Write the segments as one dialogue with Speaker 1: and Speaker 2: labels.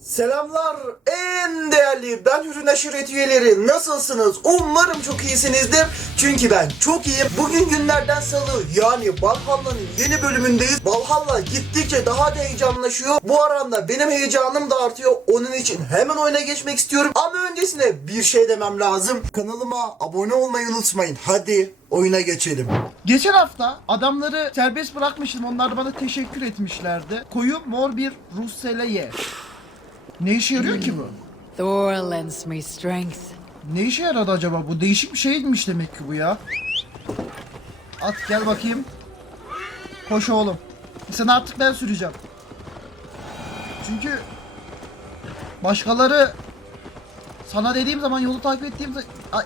Speaker 1: Selamlar en değerli ben Hürün Aşiret üyeleri nasılsınız? Umarım çok iyisinizdir. Çünkü ben çok iyiyim. Bugün günlerden salı yani Valhalla'nın yeni bölümündeyiz. Valhalla gittikçe daha da heyecanlaşıyor. Bu arada benim heyecanım da artıyor. Onun için hemen oyuna geçmek istiyorum. Ama öncesinde bir şey demem lazım. Kanalıma abone olmayı unutmayın. Hadi oyuna geçelim.
Speaker 2: Geçen hafta adamları serbest bırakmıştım. Onlar bana teşekkür etmişlerdi. Koyu mor bir Russeleye. Ne işe yarıyor ki bu?
Speaker 3: Thor lends me strength.
Speaker 2: Ne işe yaradı acaba bu? Değişik bir şeymiş demek ki bu ya. At gel bakayım. Koş oğlum. Sen artık ben süreceğim. Çünkü başkaları sana dediğim zaman yolu takip ettiğim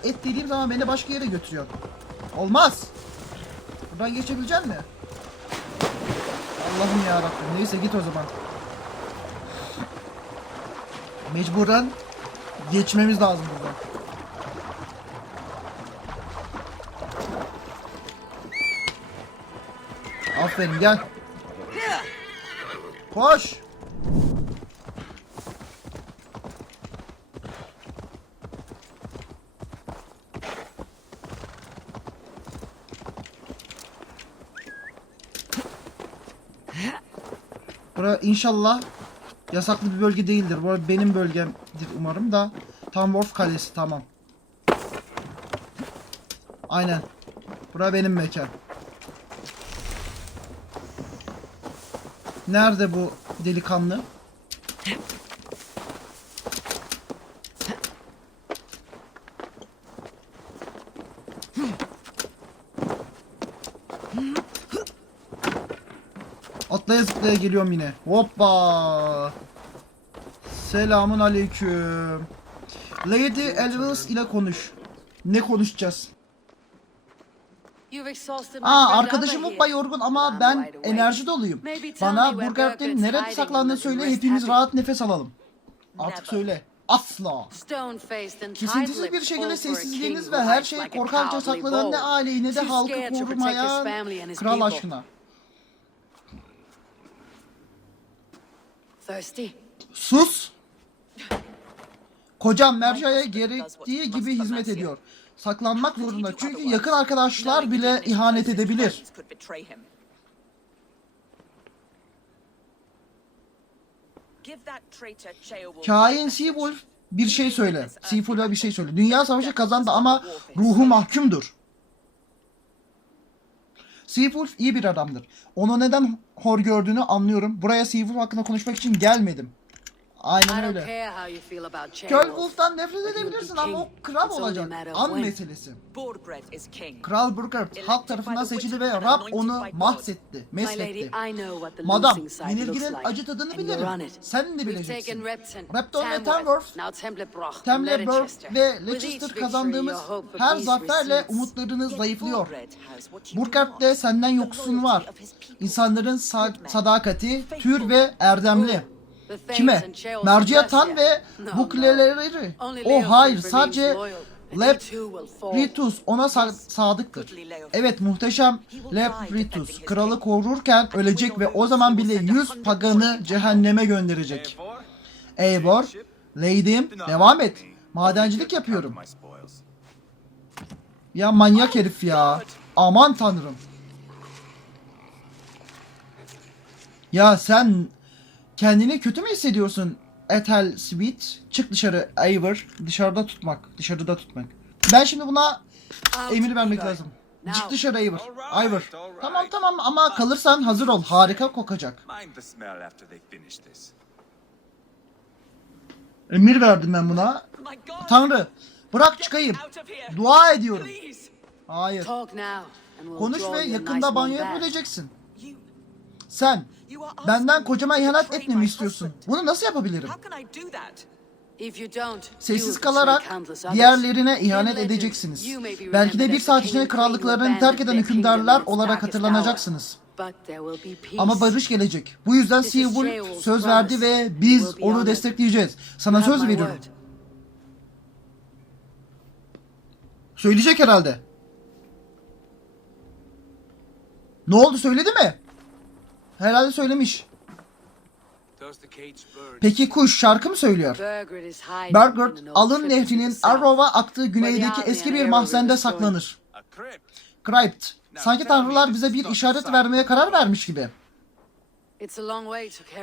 Speaker 2: et dediğim zaman beni başka yere götürüyor. Olmaz. Buradan geçebilecek mi? Allah'ım ya Rabbim. Neyse git o zaman. Mecburen geçmemiz lazım buradan. Aferin gel. Koş. Bura inşallah yasaklı bir bölge değildir. Bu benim bölgemdir umarım da. Tam Wolf Kalesi tamam. Aynen. Bura benim mekan. Nerede bu delikanlı? Atlaya zıplaya geliyorum yine. Hoppa. Selamun aleyküm. Lady Elvis ile konuş. Ne konuşacağız? Aa arkadaşım Hoppa yorgun ama ben enerji doluyum. Bana
Speaker 3: Burgert's
Speaker 2: nerede saklandığını söyle hepimiz rahat nefes alalım. Artık söyle. Asla. Kesintisiz bir şekilde sessizliğiniz ve her şey
Speaker 3: a
Speaker 2: korkarca saklanan ne aileyi ne de halkı
Speaker 3: his
Speaker 2: kral aşkına.
Speaker 3: Thirsty?
Speaker 2: Sus! Kocam Merja'ya gerektiği gibi hizmet ediyor. Saklanmak zorunda çünkü yakın arkadaşlar bile ihanet edebilir. Kain Seawolf bir şey söyle. Seawolf'a bir şey söyle. Dünya savaşı kazandı ama ruhu mahkumdur. Seawolf iyi bir adamdır. Onu neden hor gördüğünü anlıyorum. Buraya Seawolf hakkında konuşmak için gelmedim. Aynen öyle. Köl. Wolf'tan nefret edebilirsin ama o kral olacak. An meselesi. Kral Burgert halk tarafından seçildi ve Rab onu mahsetti, mesletti. Madam, yenilginin acı tadını bilirim. Sen de bileceksin.
Speaker 3: Repton,
Speaker 2: ve
Speaker 3: Tamworth,
Speaker 2: Temleburg ve Leicester kazandığımız her zaferle umutlarınız zayıflıyor. Burkart'te senden yoksun var. İnsanların sa- sadakati, tür ve erdemli. Kime?
Speaker 3: and Cheols
Speaker 2: Merciye
Speaker 3: of
Speaker 2: Tan
Speaker 3: Russia.
Speaker 2: ve
Speaker 3: no. Only
Speaker 2: O hayır sadece
Speaker 3: loyal, and
Speaker 2: Lep
Speaker 3: he too will fall.
Speaker 2: Ritus ona sa- sadıktır. Evet muhteşem Lep Ritus kralı korurken ölecek ve o zaman bile yüz paganı cehenneme gönderecek. Eivor, Lady'im devam et. Madencilik yapıyorum. Ya manyak herif ya. Aman tanrım. Ya sen kendini kötü mü hissediyorsun? Ethel Sweet. Çık dışarı Eivor. Dışarıda tutmak. Dışarıda tutmak. Ben şimdi buna emir vermek lazım. Çık dışarı Eivor. Eivor. Tamam tamam ama kalırsan hazır ol. Harika kokacak. Emir verdim ben buna. Tanrı bırak çıkayım. Dua ediyorum. Hayır. Konuş ve yakında banyo yapabileceksin. Sen benden kocama ihanet etmemi istiyorsun. Bunu nasıl yapabilirim? Sessiz kalarak diğerlerine
Speaker 3: In
Speaker 2: ihanet edeceksiniz. Belki de bir saat içinde krallıklarını terk eden hükümdarlar olarak hatırlanacaksınız. Ama barış gelecek. Bu yüzden
Speaker 3: Beowulf's
Speaker 2: söz verdi ve biz onu destekleyeceğiz. Sana söz veriyorum. Söyleyecek herhalde. Ne oldu söyledi mi? Herhalde söylemiş. Peki kuş şarkı mı söylüyor?
Speaker 3: Old
Speaker 2: Alın Nehri'nin. Arrow'a aktığı güneydeki eski bir mahzende saklanır.
Speaker 4: Crypt.
Speaker 2: Sanki tanrılar bize bir işaret vermeye karar vermiş gibi.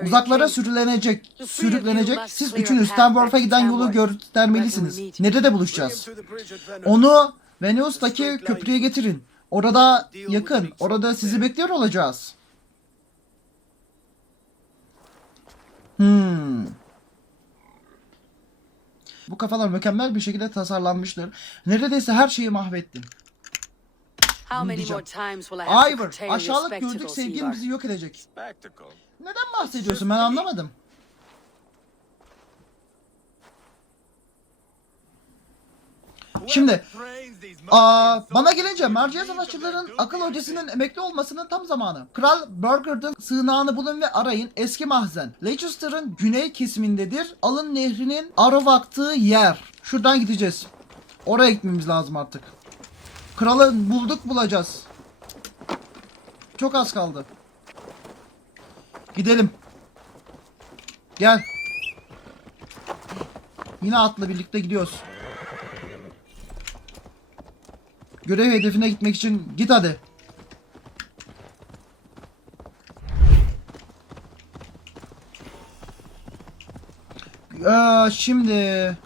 Speaker 2: Uzaklara sürülenecek, sürüklenecek. Siz üçünüz Tamworth'a giden yolu göstermelisiniz. Nerede buluşacağız? Onu Venus'taki köprüye getirin. Orada yakın. Orada sizi bekliyor olacağız. Hmm. Bu kafalar mükemmel bir şekilde tasarlanmıştır. Neredeyse her şeyi
Speaker 3: to
Speaker 2: Ivor, aşağılık gördük sevgin bizi yok edecek. Neden bahsediyorsun ben anlamadım. Şimdi aa, bana gelince merceğe savaşçıların akıl hocasının emekli olmasının tam zamanı. Kral Burgard'ın sığınağını bulun ve arayın eski mahzen. Leicester'ın güney kesimindedir. Alın nehrinin arı aktığı yer. Şuradan gideceğiz. Oraya gitmemiz lazım artık. Kralı bulduk bulacağız. Çok az kaldı. Gidelim. Gel. Yine atla birlikte gidiyoruz. Görev hedefine gitmek için git hadi. Aa, şimdi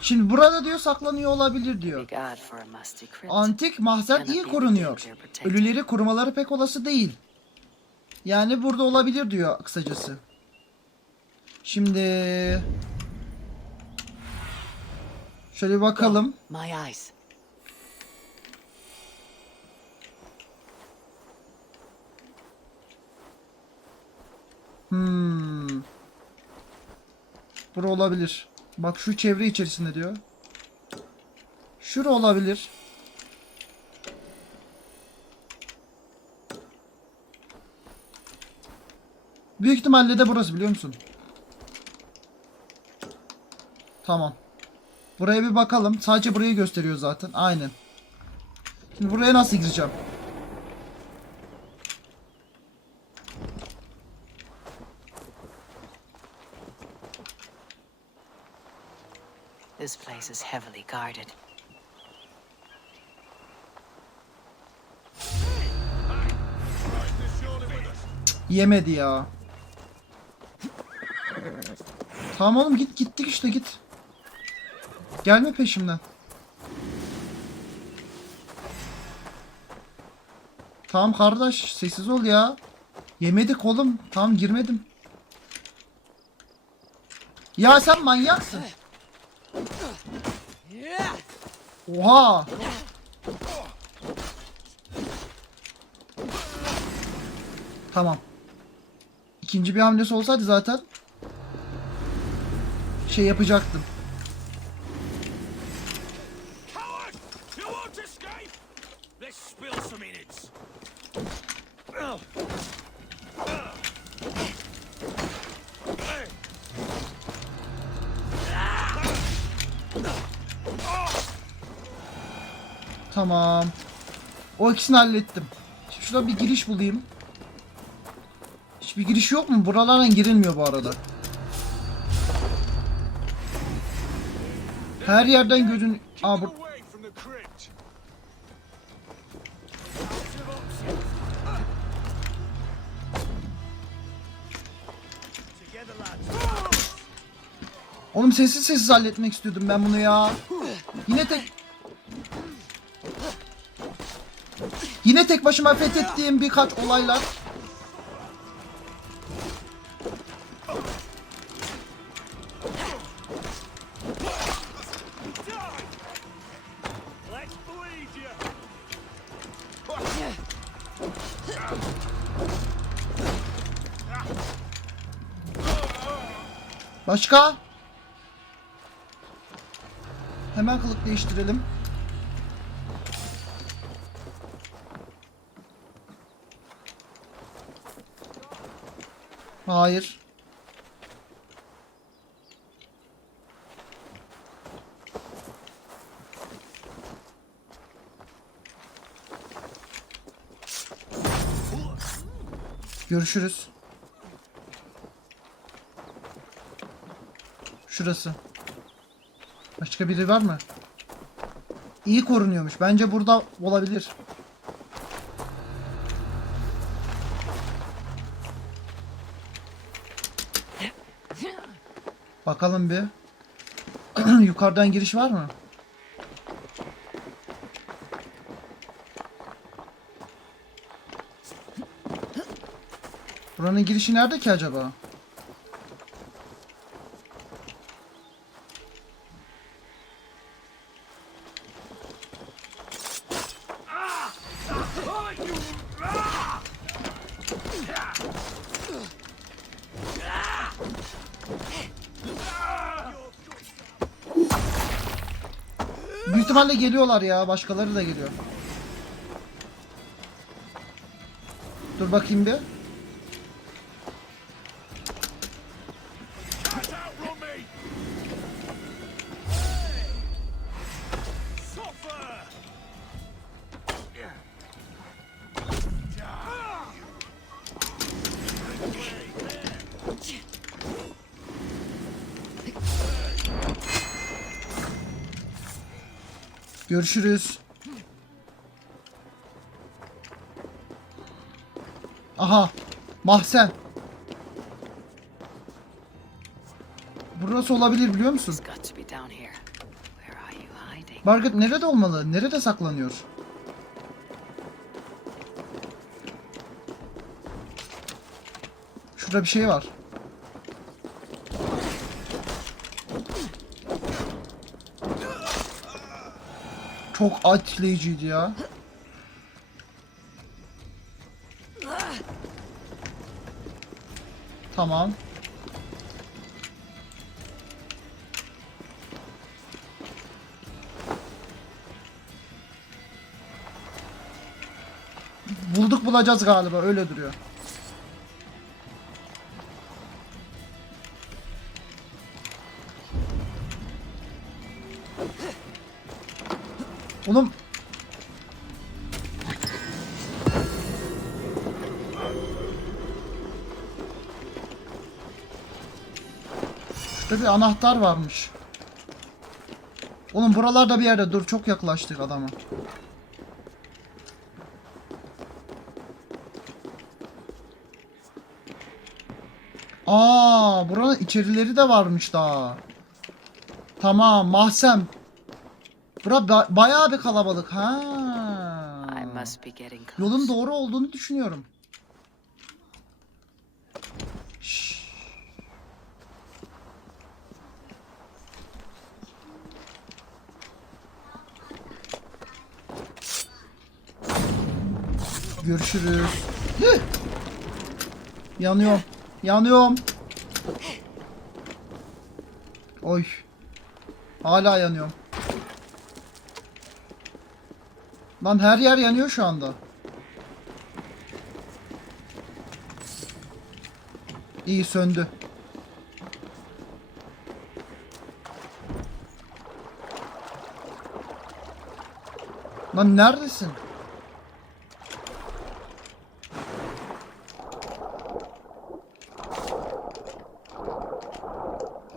Speaker 2: Şimdi burada diyor saklanıyor olabilir diyor. Antik mahzen iyi korunuyor. Ölüleri korumaları pek olası değil. Yani burada olabilir diyor kısacası. Şimdi şöyle bir bakalım.
Speaker 3: My eyes.
Speaker 2: Hmm. Bura olabilir. Bak şu çevre içerisinde diyor. Şura olabilir. Büyük ihtimalle de burası biliyor musun? Tamam. Buraya bir bakalım. Sadece burayı gösteriyor zaten. Aynen. Şimdi buraya nasıl gireceğim?
Speaker 3: This place is heavily guarded.
Speaker 2: Yemedi ya. Tamam oğlum git gittik işte git. Gelme peşimden. Tamam kardeş sessiz ol ya. Yemedik oğlum. Tamam girmedim. Ya sen manyaksın. Oha. Tamam. İkinci bir hamlesi olsaydı zaten şey yapacaktım. Tamam. O ikisini hallettim. Şimdi şurada bir giriş bulayım. Hiçbir giriş yok mu? Buralardan girilmiyor bu arada. Her yerden gözün... Aa bu... Oğlum sessiz sessiz halletmek istiyordum ben bunu ya. Yine tek... Yine tek başıma fethettiğim birkaç olaylar. Başka? Hemen kılık değiştirelim. Hayır. Görüşürüz. Şurası. Başka biri var mı? İyi korunuyormuş. Bence burada olabilir. Bakalım bir. Yukarıdan giriş var mı? Buranın girişi nerede ki acaba? Büyük ihtimalle geliyorlar ya. Başkaları da geliyor. Dur bakayım bir. Görüşürüz. Aha. Mahzen. Burası olabilir biliyor musun? Margaret nerede olmalı? Nerede saklanıyor? Şurada bir şey var. Çok ateşleyiciydi ya. Tamam. Bulduk bulacağız galiba öyle duruyor. Oğlum Şurada bir anahtar varmış. Oğlum buralarda bir yerde dur çok yaklaştık adama. Aa, buranın içerileri de varmış daha. Tamam, mahzen. Bura ba- bayağı bir kalabalık. Ha. Yolun doğru olduğunu düşünüyorum. Şşş. Görüşürüz. Hıh! Yanıyorum. Yanıyorum. Oy. Hala yanıyorum. Lan her yer yanıyor şu anda. İyi söndü. Lan neredesin?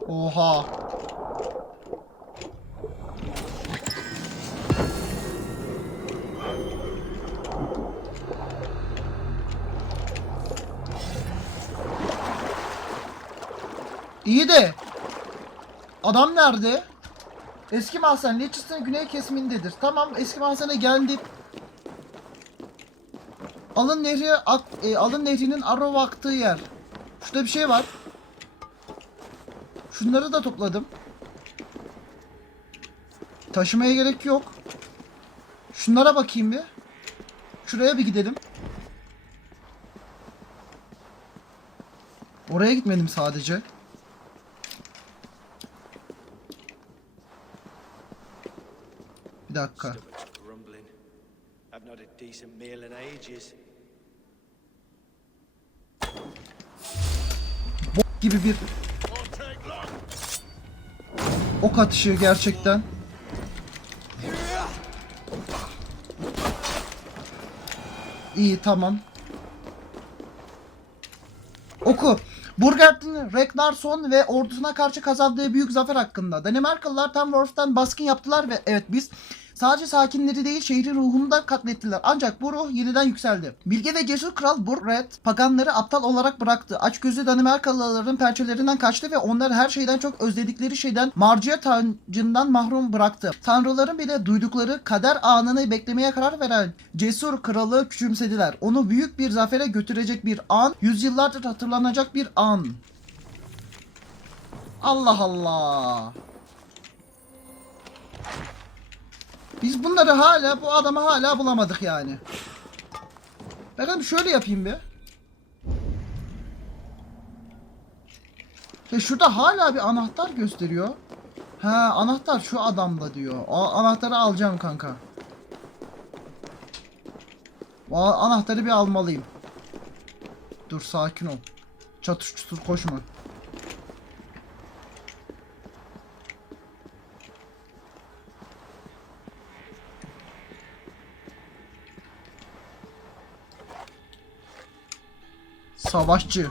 Speaker 2: Oha. De adam nerede? Eski mahzen Leicester'ın güney kesimindedir. Tamam eski mahzene geldik. Alın Nehri ak, e, Alın Nehri'nin Arrow aktığı yer. Şurada bir şey var. Şunları da topladım. Taşımaya gerek yok. Şunlara bakayım bir. Şuraya bir gidelim. Oraya gitmedim sadece.
Speaker 5: Meal in ages.
Speaker 2: gibi bir ok atışı gerçekten. İyi tamam. Oku. Burgert'in Ragnarsson ve ordusuna karşı kazandığı büyük zafer hakkında. Danimarkalılar Tamworth'tan baskın yaptılar ve evet biz sadece sakinleri değil şehrin ruhunu da katlettiler. Ancak bu ruh yeniden yükseldi. Bilge ve cesur kral Burgred paganları aptal olarak bıraktı. Açgözlü Danimarkalıların pençelerinden kaçtı ve onları her şeyden çok özledikleri şeyden marciye tancından mahrum bıraktı. Tanrıların bile duydukları kader anını beklemeye karar veren cesur kralı küçümsediler. Onu büyük bir zafere götürecek bir an, yüzyıllardır hatırlanacak bir an. Allah Allah. Biz bunları hala, bu adamı hala bulamadık yani. Bakalım şöyle yapayım bir. Ya şurada hala bir anahtar gösteriyor. Ha anahtar şu adamda diyor. O anahtarı alacağım kanka. O anahtarı bir almalıyım. Dur sakin ol. Çatır çutur koşma. Savaşçı.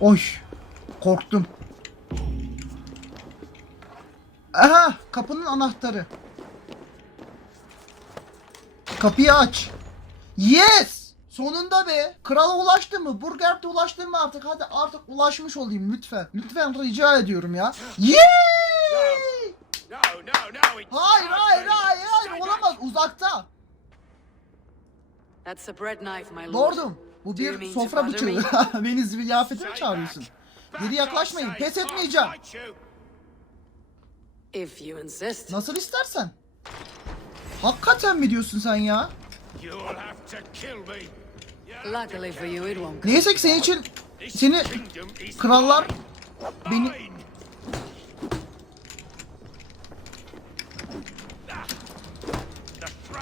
Speaker 2: Oy. Korktum. Aha kapının anahtarı. Kapıyı aç. Yes! Sonunda be. Krala ulaştın mı? Burgert'e ulaştın mı artık? Hadi artık ulaşmış olayım lütfen. Lütfen rica ediyorum ya.
Speaker 6: It
Speaker 2: Hayır hayır uzakta.
Speaker 3: That's a bread knife, my lord.
Speaker 2: Lordum bu
Speaker 3: Do you
Speaker 2: bir sofra bıçağı. Beni ziyafete mi çağırıyorsun? Geri yaklaşmayın. Pes etmeyeceğim. Nasıl istersen. Hakikaten mi diyorsun sen ya? Neyse ki senin için seni krallar beni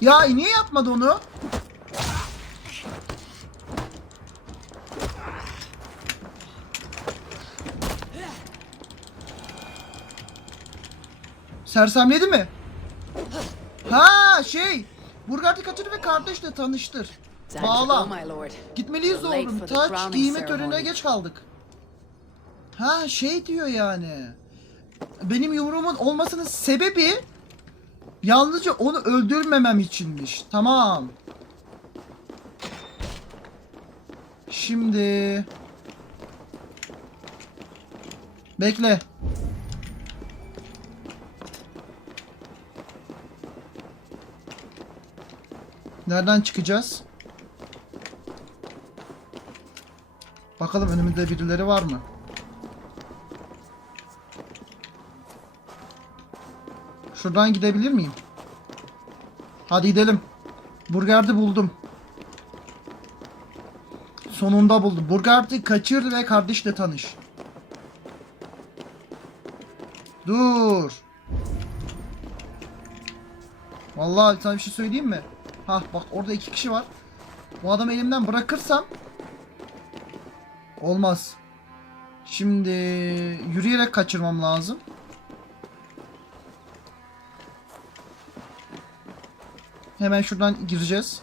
Speaker 2: Ya niye yapmadı onu? Sersemledi mi? Ha şey. Burgert'i kaçır ve kardeşle tanıştır. Bağla. Gitmeliyiz oğlum. Taç giyme törenine geç kaldık. Ha şey diyor yani. Benim yumruğumun olmasının sebebi yalnızca onu öldürmemem içinmiş. Tamam. Şimdi Bekle. Nereden çıkacağız? Bakalım önümüzde birileri var mı? Şuradan gidebilir miyim? Hadi gidelim. Burgerdi buldum. Sonunda buldum. Burgerdi kaçır ve kardeşle tanış. Dur. Vallahi sana bir şey söyleyeyim mi? Hah bak orada iki kişi var. Bu adamı elimden bırakırsam olmaz. Şimdi yürüyerek kaçırmam lazım. Hemen şuradan gireceğiz.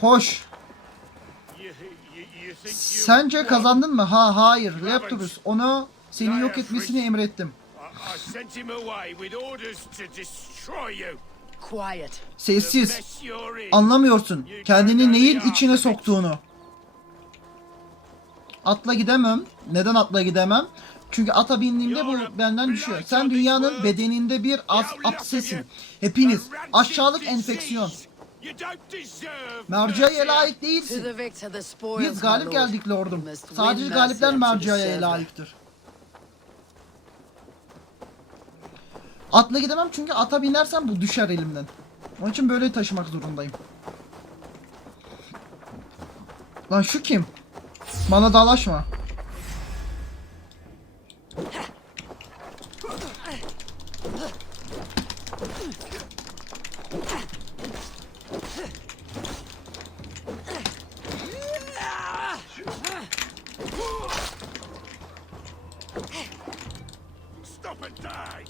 Speaker 2: Koş. Sence kazandın mı? Ha hayır. Lepturus. Onu seni yok etmesini emrettim. Sessiz. Anlamıyorsun. Kendini neyin içine soktuğunu. Atla gidemem. Neden atla gidemem? Çünkü ata bindiğimde bu benden düşüyor. Sen dünyanın bedeninde bir as apsesin. Hepiniz aşağılık enfeksiyon.
Speaker 6: Mercy.
Speaker 2: layık değilsin. Biz galip geldik lordum. Sadece galipler
Speaker 3: server.
Speaker 2: layıktır. Atla gidemem çünkü ata binersem bu düşer elimden. Onun için böyle taşımak zorundayım. Lan şu kim? Bana dalaşma.
Speaker 6: Stop and die.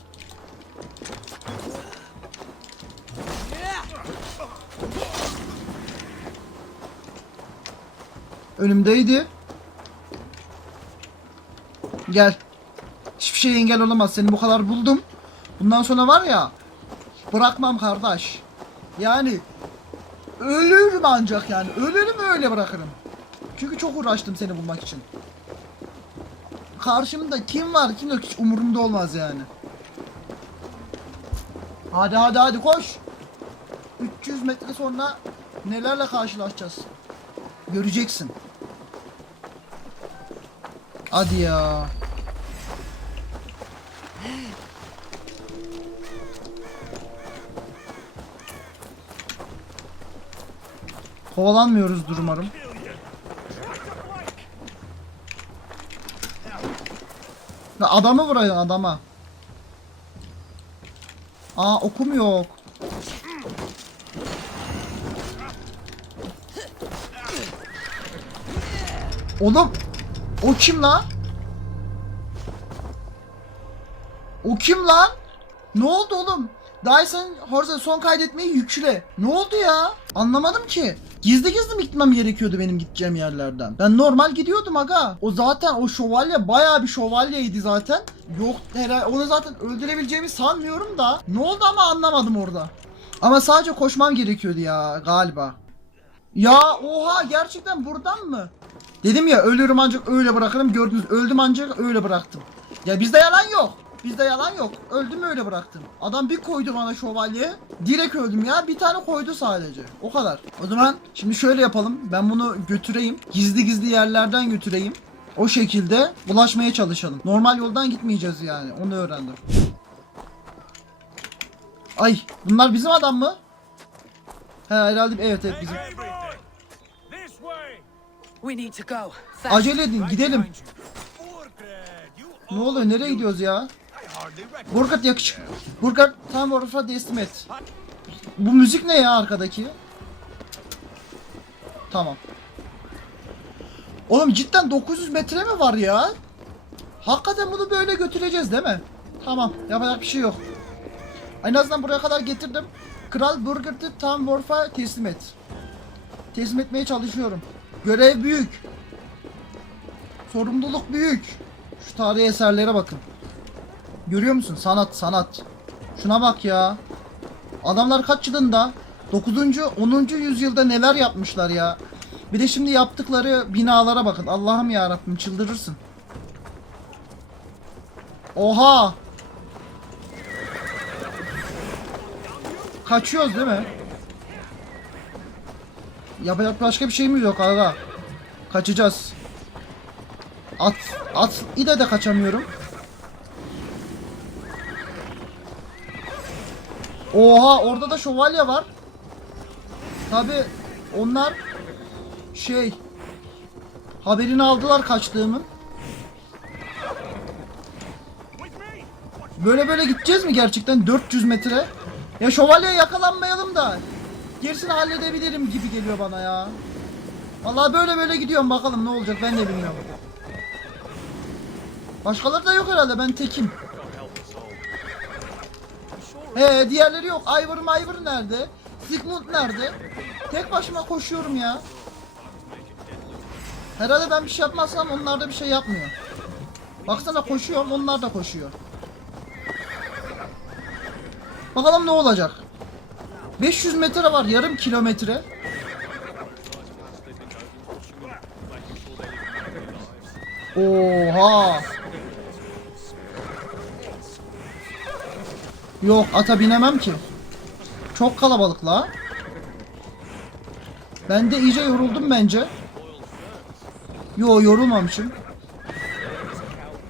Speaker 2: Önümdeydi. Gel. Hiçbir şey engel olamaz. Seni bu kadar buldum. Bundan sonra var ya. Bırakmam kardeş. Yani. Ölürüm ancak yani. Ölürüm öyle bırakırım. Çünkü çok uğraştım seni bulmak için. Karşımda kim var kim yok hiç umurumda olmaz yani. Hadi hadi hadi koş. 300 metre sonra nelerle karşılaşacağız. Göreceksin. Hadi ya. Kovalanmıyoruzdur umarım. Ya adamı vurayım adama. Aa okum yok. Oğlum o kim lan? O kim lan? Ne oldu oğlum? Dyson Horse son kaydetmeyi yükle. Ne oldu ya? Anlamadım ki. Gizli gizli mi gitmem gerekiyordu benim gideceğim yerlerden? Ben normal gidiyordum aga. O zaten o şövalye bayağı bir şövalyeydi zaten. Yok herhalde onu zaten öldürebileceğimi sanmıyorum da. Ne oldu ama anlamadım orada. Ama sadece koşmam gerekiyordu ya galiba. Ya oha gerçekten buradan mı? Dedim ya ölürüm ancak öyle bırakırım. Gördünüz öldüm ancak öyle bıraktım. Ya bizde yalan yok. Bizde yalan yok. Öldüm öyle bıraktım. Adam bir koydu bana şövalye. Direkt öldüm ya. Bir tane koydu sadece. O kadar. O zaman şimdi şöyle yapalım. Ben bunu götüreyim. Gizli gizli yerlerden götüreyim. O şekilde ulaşmaya çalışalım. Normal yoldan gitmeyeceğiz yani. Onu öğrendim. Ay bunlar bizim adam mı? He herhalde evet evet bizim. Acele edin gidelim. Ne oluyor nereye gidiyoruz ya? Burkat yakışık. Burkat tam orfa teslim et. Bu müzik ne ya arkadaki? Tamam. Oğlum cidden 900 metre mi var ya? Hakikaten bunu böyle götüreceğiz değil mi? Tamam yapacak bir şey yok. En azından buraya kadar getirdim. Kral Burgert'ı tam Worf'a teslim et. Teslim etmeye çalışıyorum. Görev büyük. Sorumluluk büyük. Şu tarihi eserlere bakın. Görüyor musun? Sanat, sanat. Şuna bak ya. Adamlar kaç yılında? 9. 10. yüzyılda neler yapmışlar ya. Bir de şimdi yaptıkları binalara bakın. Allah'ım ya Rabbim çıldırırsın. Oha! Kaçıyoruz değil mi? Yapacak başka bir şeyimiz yok aga. Kaçacağız. At, at, ile de kaçamıyorum. Oha orada da şövalye var. Tabi onlar şey haberini aldılar kaçtığımın. Böyle böyle gideceğiz mi gerçekten 400 metre? Ya şövalye yakalanmayalım da gerisini halledebilirim gibi geliyor bana ya. Vallahi böyle böyle gidiyorum bakalım ne olacak ben de bilmiyorum. Başkaları da yok herhalde ben tekim. He diğerleri yok. Ivor Ivor nerede? Sigmund nerede? Tek başıma koşuyorum ya. Herhalde ben bir şey yapmazsam onlar da bir şey yapmıyor. Baksana koşuyorum onlar da koşuyor. Bakalım ne olacak. 500 metre var yarım kilometre. Oha. Yok ata binemem ki. Çok kalabalık la. Ben de iyice yoruldum bence. Yo yorulmamışım.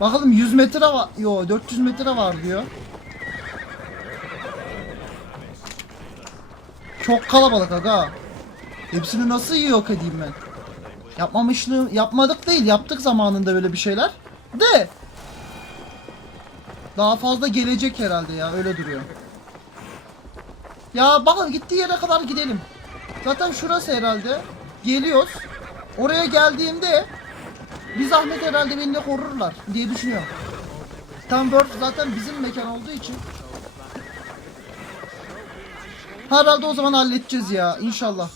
Speaker 2: Bakalım 100 metre var. Yo 400 metre var diyor. Çok kalabalık aga. Hepsini nasıl yok edeyim ben? Yapmamışlığı yapmadık değil yaptık zamanında böyle bir şeyler. De daha fazla gelecek herhalde ya öyle duruyor. Ya bakın gittiği yere kadar gidelim. Zaten şurası herhalde. Geliyoruz. Oraya geldiğimde bir zahmet herhalde beni de korurlar diye düşünüyorum. Tam World zaten bizim mekan olduğu için. Herhalde o zaman halledeceğiz ya inşallah.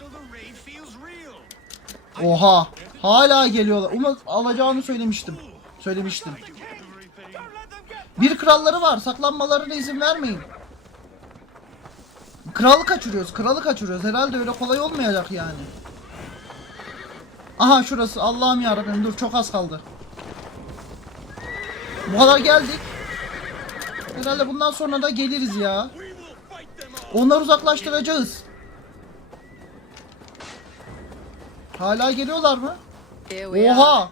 Speaker 2: Oha. Hala geliyorlar. Umut alacağını söylemiştim. Söylemiştim. Bir kralları var. Saklanmalarına izin vermeyin. Kralı kaçırıyoruz. Kralı kaçırıyoruz. Herhalde öyle kolay olmayacak yani. Aha şurası. Allah'ım yarabbim. Dur çok az kaldı. Bu kadar geldik. Herhalde bundan sonra da geliriz ya. Onları uzaklaştıracağız. Hala geliyorlar mı? Oha!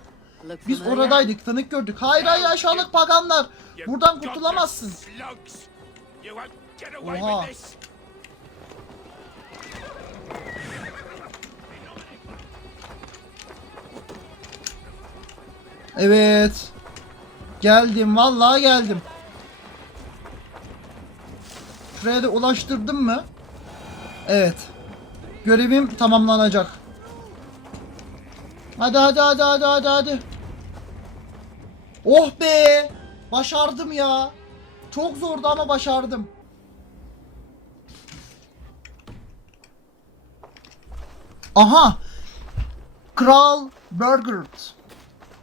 Speaker 2: Biz oradaydık, tanık gördük. Hayır hayır aşağılık paganlar. Buradan kurtulamazsın. Oha. Evet. Geldim, vallahi geldim. Şuraya da ulaştırdım mı? Evet. Görevim tamamlanacak. Hadi hadi hadi hadi hadi hadi. Oh be! Başardım ya. Çok zordu ama başardım. Aha! Kral Burger.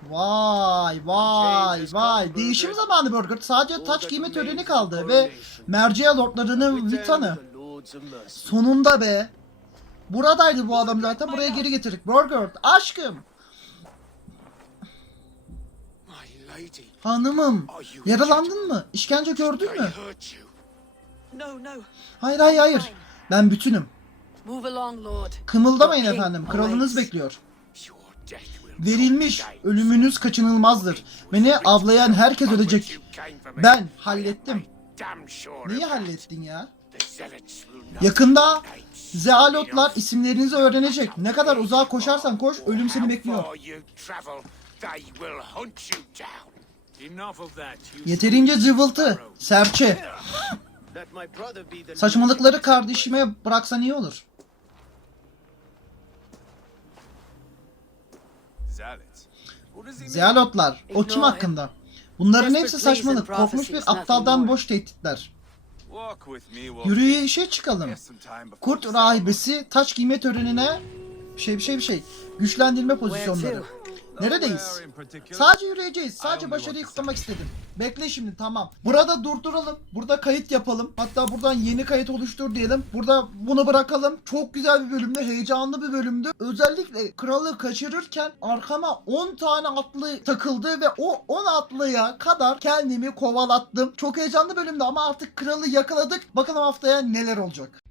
Speaker 2: Vay vay vay. Değişim zamanı Burger. Sadece taç giyme töreni kaldı ve Mercia Lordlarının Vitan'ı. Sonunda be. Buradaydı bu adam zaten. Buraya geri getirdik. Burger aşkım.
Speaker 6: My lady,
Speaker 2: Hanımım. Yaralandın mı? İşkence gördün mü? Hayır hayır hayır. Ben bütünüm. Kımıldamayın efendim. Kralınız bekliyor. Verilmiş. Ölümünüz kaçınılmazdır. Beni avlayan herkes
Speaker 6: me.
Speaker 2: Ben hallettim. Neyi hallettin ya? Yakında. Zealotlar isimlerinizi öğrenecek. Ne kadar uzağa koşarsan koş ölüm seni bekliyor. Yeterince cıvıltı. Serçe. Saçmalıkları kardeşime bıraksan iyi olur. Zealotlar. O kim hakkında? Bunların hepsi saçmalık. Korkmuş bir aptaldan boş tehditler. Yürüyüşe çıkalım. Kurt rahibesi taç giyme törenine şey bir şey bir şey. Güçlendirme pozisyonları. Neredeyiz? Sadece yürüyeceğiz. Sadece başarıyı kutlamak istedim. Bekle şimdi tamam. Burada durduralım. Burada kayıt yapalım. Hatta buradan yeni kayıt oluştur diyelim. Burada bunu bırakalım. Çok güzel bir bölümdü. Heyecanlı bir bölümdü. Özellikle kralı kaçırırken arkama 10 tane atlı takıldı ve o 10 atlıya kadar kendimi kovalattım. Çok heyecanlı bölümdü ama artık kralı yakaladık. Bakalım haftaya neler olacak.